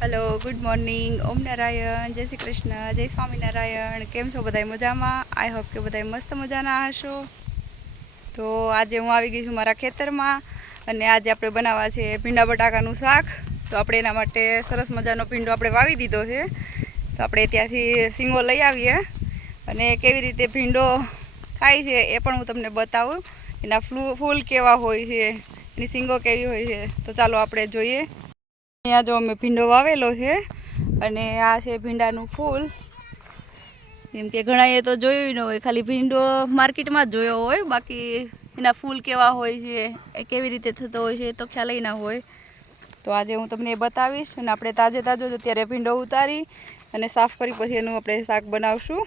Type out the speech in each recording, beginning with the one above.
Hello good morning ओम नारायण जय श्री कृष्ण जय स्वामीनारायण केम छो बधाई मजामां आई होप के बधाई मस्त मजाना हशो। तो आज हूँ आई गई छुं मारा खेतरमां अने आज आपणे बनाववा छे भींडा बटाकानुं शाक। तो आपणे एना माटे सरस मजानो भींडो आपणे वावी दीधो छे। तो आपणे त्यांथी सींगो लई आवीए अने केवी रीते भींडो थाय छे ए पण हूँ तमने बतावुं। एना फूल केवा होय छे, एनी सींगो केवी होय छे। तो चालो आपणे जोईए। अहींया जो अमे भींडो वावेलो छे अने आ छे भींडानुं फूल। केम के घणाए तो जोयुं न होय, खाली भींडो मार्केटमां ज जोयो होय, बाकी एना फूल केवा होय छे ए केवी रीते थतो होय छे तो ख्याल न होय। तो आज हूँ तमने बतावीश अने आपणे ताजे ताजो ज अत्यारे भींडो उतारी अने साफ करी पछी एनुं आपणे शाक बनावशुं।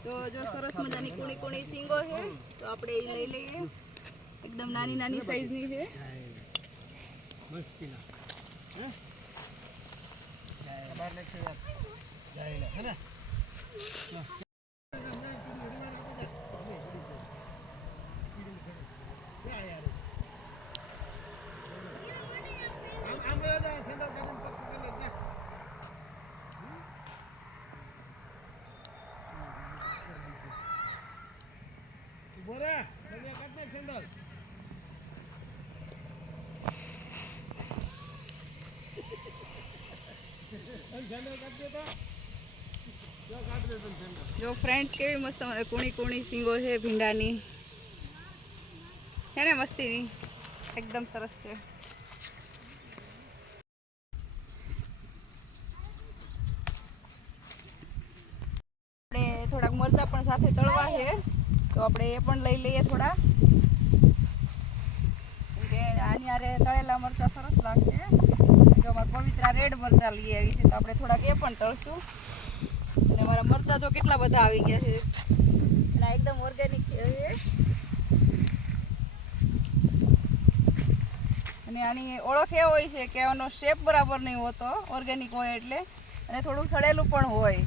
तो जो सरस मजानी कूणी कूणी सींगो है तो आपणे ई लई लईए। एकदम नानी नानी साइजनी है। जो फ्रेंड्स केवी मस्त कूणी कूणी सींगो है भींडानी है ने मस्तीनी एकदम सरस है। આપણે થોડાક મરચા પણ સાથે તળવા છે તો આપણે એ પણ લઈ લઈએ થોડા, કેમકે આની આરે તળેલા મરચા સરસ લાગશે। જો અમારા પવિત્રા રેડ મરચા લઈ આવી છે તો આપણે થોડાક એ પણ તળશું। અને અમારા મરચા તો કેટલા બધા આવી ગયા છે અને એકદમ ઓર્ગેનિક છે। અને આની ઓળખ એ હોય છે કે આનો શેપ બરાબર નહીં હોતો ઓર્ગેનિક હોય એટલે, અને થોડું સડેલું પણ હોય।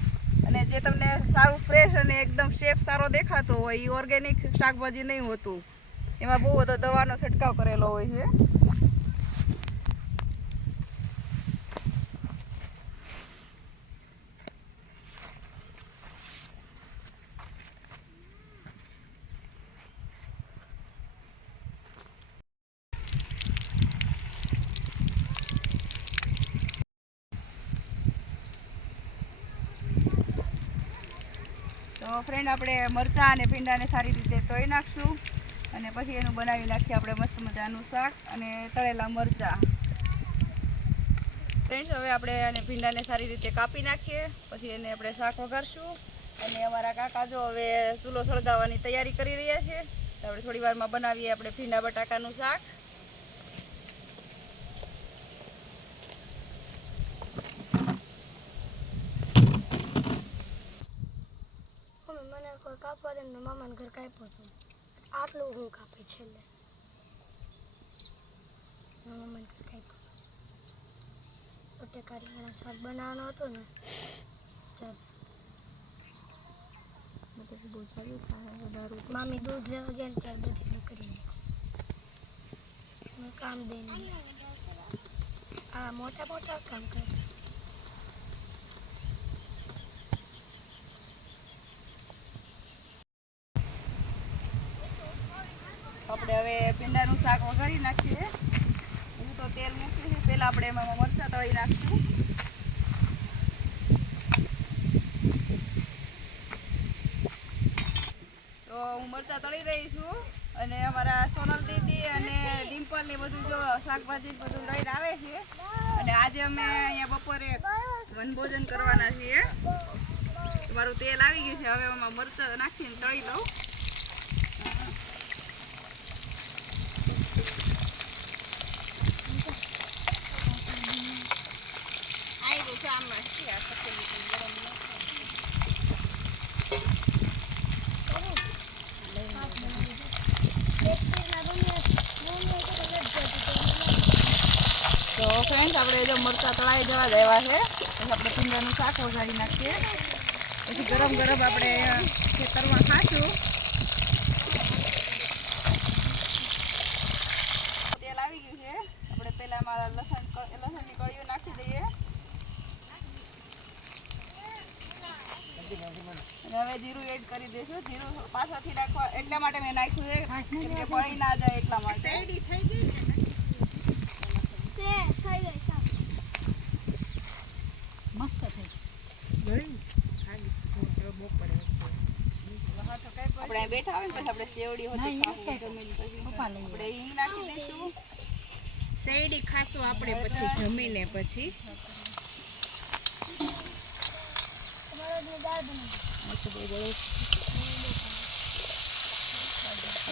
અને જે તમને સારું ફ્રેશ અને એકદમ શેપ સારો દેખાતો હોય એ ઓર્ગેનિક શાકભાજી નહીં હોતું, એમાં બહુ બધો દવાનો છંટકાવ કરેલો હોય છે। तो फ्रेंड આપણે મરચાં અને ભીંડાને સારી રીતે ધોઈ નાખશું અને પછી એનું બનાવી નાખીએ આપણે મસ્ત મજાનું શાક અને તળેલા મરચાં। ફ્રેન્ડ્સ હવે આપણે આને ભીંડાને સારી રીતે કાપી નાખીએ, પછી એને આપણે શાક વઘારશું। અને અમારા કાકા જો હવે ચૂલો સળગાવવાની તૈયારી કરી રહ્યા છે, તો આપણે થોડી વારમાં બનાવીએ આપણે ભીંડા બટાકાનું શાક। મને કોઈ કાપવા દે ને મામાને ઘર કાપ્યો હતો આટલું હું કાપી છેલ્લે મામાને ઘર કાપ્યો બટેકા રીંગણા શાક બનાવવાનો હતો ને ત્યારે મામી દૂધ લેવા ગયા ને ત્યારે બધું કરી નાખ્યું કામ દઈને આ મોટા મોટા કામ કરશે। આપણે હવે ભીંડાનું શાક વઘારી નાખીએ। હું તો તેલ મૂક્યું છે, પહેલાં આપણે એમાં મરચાં તળી નાખશું। તો હું મરચાં તળી રહી છું અને અમારા સોનલ દીદી અને ડિમ્પલ ને બધું જો શાકભાજી બધું લઈને આવે છે। અને આજે અમે અહીંયા બપોરે વનભોજન કરવાના છીએ। મારું તેલ આવી ગયું છે, હવે એમાં મરચાં નાખીને તળી દઉં। તો ફ્રેન્ડ્સ આપણે જો મરચાં તળાઈ જવા દેવા છે, પછી આપણે ભીંડાનું શાક વઘારી નાખીએ, પછી ગરમ ગરમ આપણે ખેતરમાં ખાશું। હવે જીરું એડ કરી દઈશું. જીરું પાછળથી નાખવા એટલા માટે મેં નાખ્યું છે કેમ કે બળી ના જાય એટલા માટે. શેરડી થઈ ગઈ કે નથી? તે થઈ ગઈ સાવ. મસ્ત થઈ ગઈ. આપણે અહીં બેઠા હોય ને પછી આપણે સેવડી હોતી ખાવું જમીન પછી આપણે હિંગ નાખી દઈશું. શેરડી ખાશું આપણે પછી જમીને પછી.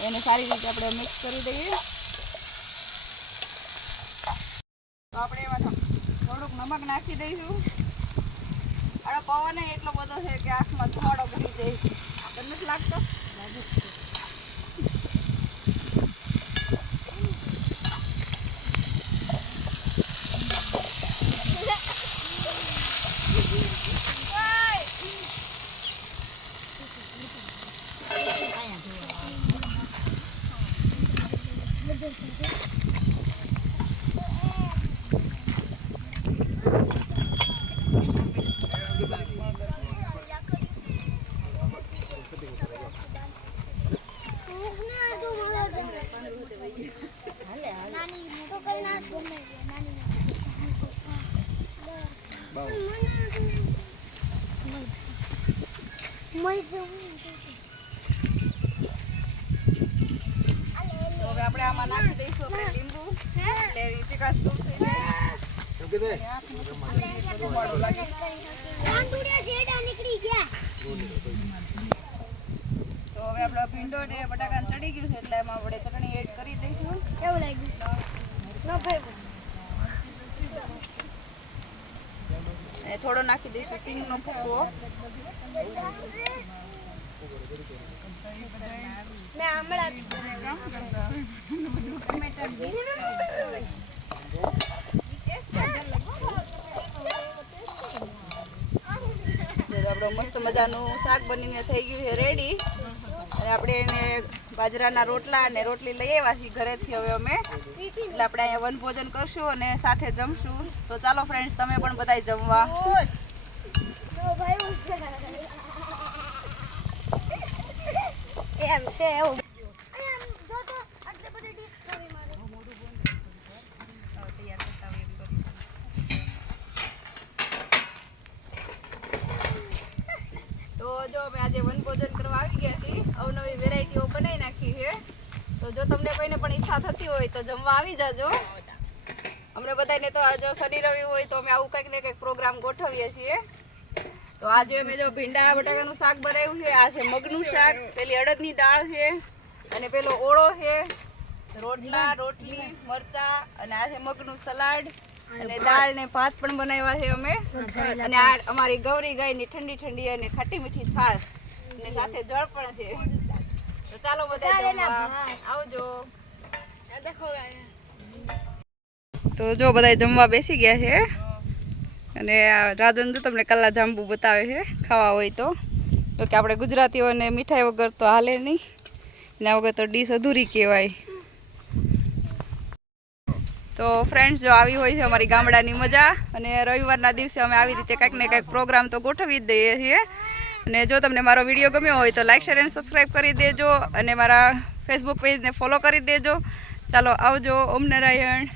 એને સારી રીતે આપણે મિક્સ કરી દઈએ. તો આપણે એમાં થોડુંક નમક નાખી દઈશું. આનો પવન એટલો બધો છે કે આંખમાં ધુમાડો કરી જાય. તમને નથી લાગતો? તો હવે આપણે આમાં નાખી દઈશું આપણે લીંબુ એટલે એની ચીકાશ દૂર થઈ જાય. ધુમાડો લાગે. તો હવે આપણો ભીંડો ને બટાકા ચડી ગયું છે એટલે એમાં આપણે ચટણી એડ કરી દઈશું. કેવું લાગ્યું? ન ભાઈ અને થોડો નાખી દઈશું સિંગનો ભૂકો. મેં હમણાં આપણું મસ્ત મજાનું શાક બનીને થઈ ગયું છે રેડી. અને આપણે એને બાજરાના રોટલા અને રોટલી લઈ આવ્યા છીએ ઘરેથી હવે અમે. એટલે આપણે અહીંયા વનભોજન કરશું અને સાથે જમશું. તો ચાલો ફ્રેન્ડ્સ, તમે પણ બધાય જમવા. એમ છે એવું. તો જો અમે આજે વનભોજન કરવા આવી ગયા છીએ. અવનવી વેરાયટીઓ બનાવી નાખી છે. તો જો તમને કોઈને પણ ઈચ્છા થતી હોય તો જમવા આવી જાજો. અમને બધાને તો આજે શનિ રવિ હોય તો અમે આવું કંઈક ને કંઈક પ્રોગ્રામ ગોઠવીએ છીએ. તો આજે અમે જો ભીંડા બટાકાનું શાક બનાવ્યું છે. આ છે મગનું શાક, પેલી અડદની દાળ છે અને પેલો ઓળો છે, રોટલા, રોટલી, મરચા અને આ છે મગનું સલાડ અને દાળ ને ભાત પણ બનાવ્યા છે અમે. અને આ અમારી ગૌરી ગાયની ઠંડી ઠંડી અને ખાટી મીઠી છાશ અને સાથે જળ પણ છે. તો ચાલો બધા જમવા આવજો. તો જો બધા જમવા બેસી ગયા છે અને રાજન જો તમને કલ્લા જાંબુ બતાવે છે ખાવા હોય તો કે આપણે ગુજરાતીઓને મીઠાઈ વગર તો હાલે નહીં. એના વગર તો ડીશ અધૂરી કહેવાય. તો ફ્રેન્ડ્સ, જો આવી હોય છે અમારી ગામડાની મજા. અને રવિવારના દિવસે અમે આવી રીતે કંઈક ને કંઈક પ્રોગ્રામ તો ગોઠવી જ દઈએ છીએ. અને જો તમને મારો વિડીયો ગમ્યો હોય તો લાઈક, શેર અને સબસ્ક્રાઈબ કરી દેજો અને મારા ફેસબુક પેજને ફોલો કરી દેજો. ચાલો આવજો. ઓમ નારાયણ.